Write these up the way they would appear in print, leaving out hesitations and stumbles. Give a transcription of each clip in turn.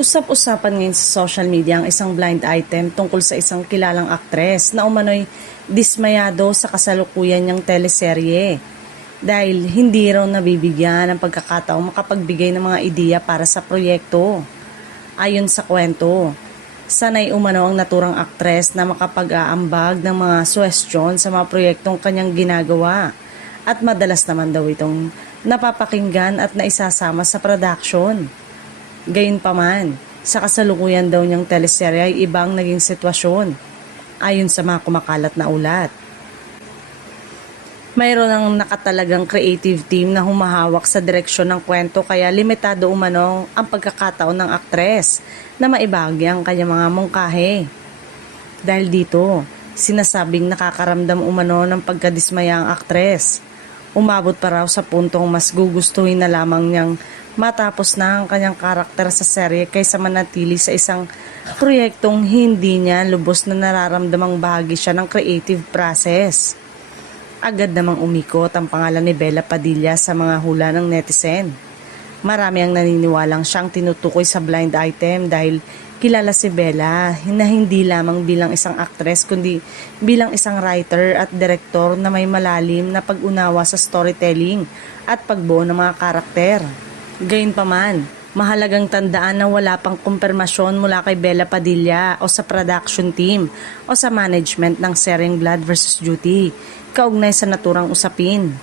Usap-usapan ngayon sa social media ang isang blind item tungkol sa isang kilalang aktres na umano'y dismayado sa kasalukuyan niyang teleserye dahil hindi raw nabibigyan ng pagkakataong makapagbigay ng mga ideya para sa proyekto. Ayon sa kwento, sanay umano ang naturang aktres na makapag-aambag ng mga suwestyon sa mga proyektong kanyang ginagawa at madalas naman daw itong napapakinggan at naisasama sa production. Gayunpaman, sa kasalukuyan daw niyang teleserye ay ibang naging sitwasyon, ayon sa mga kumakalat na ulat. Mayroon ang nakatalagang creative team na humahawak sa direksyon ng kwento kaya limitado umano ang pagkakataon ng aktres na maibahagi ang kanyang mga mungkahi. Dahil dito, sinasabing nakakaramdam umano ng pagkadismaya ang aktres. Umabot pa raw sa puntong mas gugustuhin na lamang niyang matapos na ang kanyang karakter sa serye kaysa manatili sa isang proyektong hindi niya lubos na nararamdamang bahagi siya ng creative process. Agad namang umikot ang pangalan ni Bella Padilla sa mga hula ng netizen. Marami ang naniniwalang siyang tinutukoy sa blind item dahil kilala si Bella na hindi lamang bilang isang aktres kundi bilang isang writer at direktor na may malalim na pag-unawa sa storytelling at pagbuo ng mga karakter. Gayunpaman, mahalagang tandaan na wala pang kumpirmasyon mula kay Bella Padilla o sa production team o sa management ng seryeng Blood vs. Duty kaugnay sa naturang usapin.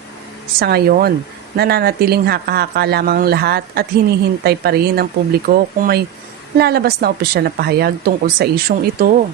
Sa ngayon, nananatiling haka-haka lamang ang lahat at hinihintay pa rin ng publiko kung may lalabas na opisyal na pahayag tungkol sa isyong ito.